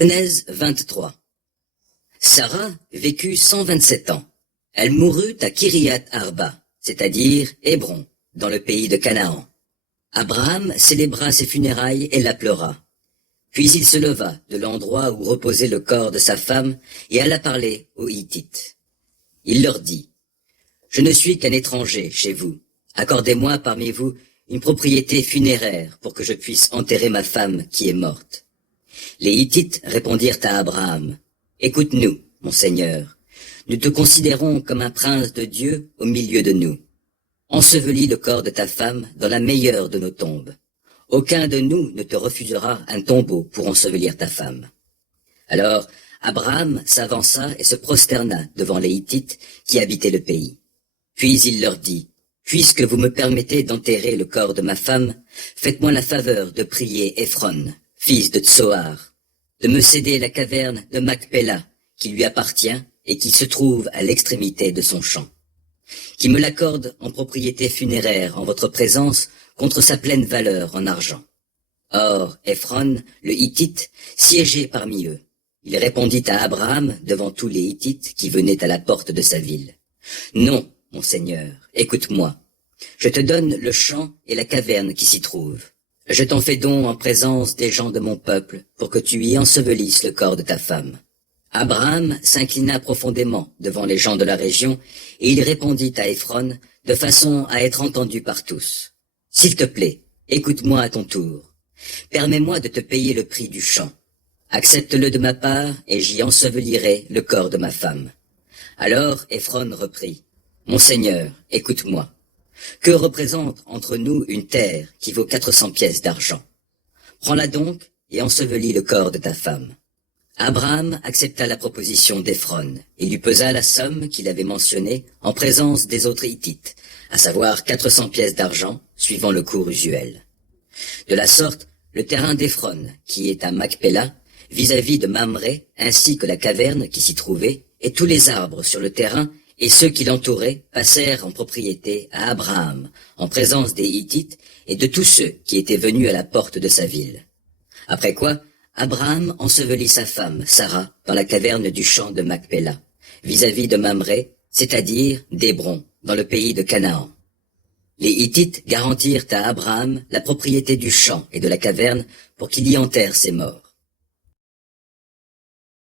Genèse 23. Sarah vécut 127 ans. Elle mourut à Kiriath Arba, c'est-à-dire Hébron, dans le pays de Canaan. Abraham célébra ses funérailles et la pleura. Puis il se leva de l'endroit où reposait le corps de sa femme et alla parler aux Hittites. Il leur dit, « Je ne suis qu'un étranger chez vous. Accordez-moi parmi vous une propriété funéraire pour que je puisse enterrer ma femme qui est morte. » Les Hittites répondirent à Abraham, « Écoute-nous, mon Seigneur. Nous te considérons comme un prince de Dieu au milieu de nous. Ensevelis le corps de ta femme dans la meilleure de nos tombes. Aucun de nous ne te refusera un tombeau pour ensevelir ta femme. » Alors Abraham s'avança et se prosterna devant les Hittites qui habitaient le pays. Puis il leur dit, « Puisque vous me permettez d'enterrer le corps de ma femme, faites-moi la faveur de prier Ephron, fils de Tsoar, de me céder la caverne de Macpéla, qui lui appartient et qui se trouve à l'extrémité de son champ. Qui me l'accorde en propriété funéraire en votre présence contre sa pleine valeur en argent. » Or, Ephron, le Hittite, siégeait parmi eux. Il répondit à Abraham devant tous les Hittites qui venaient à la porte de sa ville. « Non, mon Seigneur, écoute-moi. Je te donne le champ et la caverne qui s'y trouvent. Je t'en fais don en présence des gens de mon peuple pour que tu y ensevelisses le corps de ta femme. » Abraham s'inclina profondément devant les gens de la région et il répondit à Ephron de façon à être entendu par tous. « S'il te plaît, écoute-moi à ton tour. Permets-moi de te payer le prix du champ. Accepte-le de ma part et j'y ensevelirai le corps de ma femme. » Alors Ephron reprit. « Mon Seigneur, écoute-moi. Que représente entre nous une terre qui vaut 400 pièces d'argent? Prends-la donc et ensevelis le corps de ta femme. » Abraham accepta la proposition d'Ephron et lui pesa la somme qu'il avait mentionnée en présence des autres Hittites, à savoir 400 pièces d'argent, suivant le cours usuel. De la sorte, le terrain d'Ephron, qui est à Macpéla, vis-à-vis de Mamré, ainsi que la caverne qui s'y trouvait, et tous les arbres sur le terrain, et ceux qui l'entouraient, passèrent en propriété à Abraham, en présence des Hittites et de tous ceux qui étaient venus à la porte de sa ville. Après quoi, Abraham ensevelit sa femme, Sarah, dans la caverne du champ de Macpéla, vis-à-vis de Mamré, c'est-à-dire d'Hébron, dans le pays de Canaan. Les Hittites garantirent à Abraham la propriété du champ et de la caverne pour qu'il y enterre ses morts.